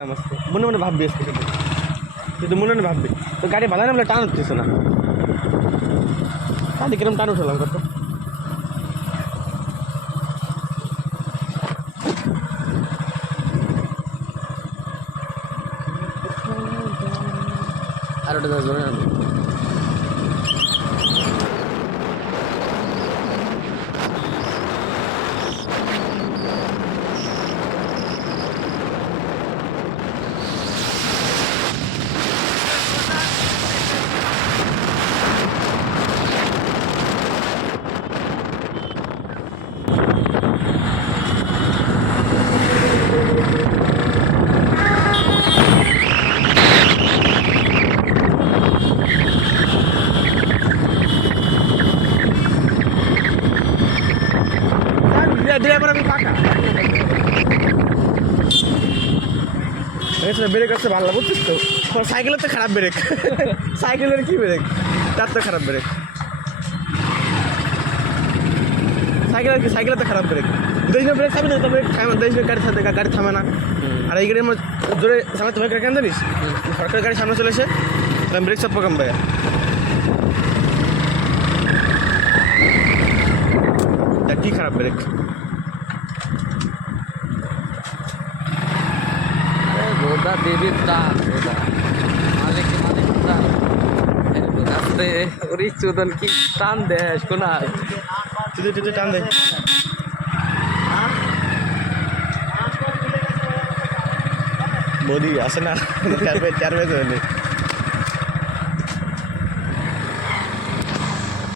মনে মনে ভাববি তুই তো মনে মনে ভাববি তো গাড়ি বাঁধানো বলে টান উঠতেছে না তাহলে কিরম টান উঠলাম কত আর ওটা জোরে না ড্রাইভার আমি ফাঁকা ব্রেক আসতে ভালো বুঝছিস তো সাইকেলের তো খারাপ ব্রেক সাইকেলের কি ব্রেক তার তো খারাপ ব্রেক সাইকেলের তো খারাপ ব্রেক দেশ ব্রেক থামে না তো ব্রেক দেশ গাড়ি থামে না আর এই গাড়ির মধ্যে জোরে সামনে তুমি কেন জানিস সরকারের গাড়ি সামনে চলে এসে ব্রেক সব প্রোগ্রাম ভাইয়া কি খারাপ ব্রেক রোদা দেবীর দান রোদা মালিক দান রাস্তে ওরি চোদন কি টান দেয় শোনা তুই টান দে বডি আসে না চার পেজ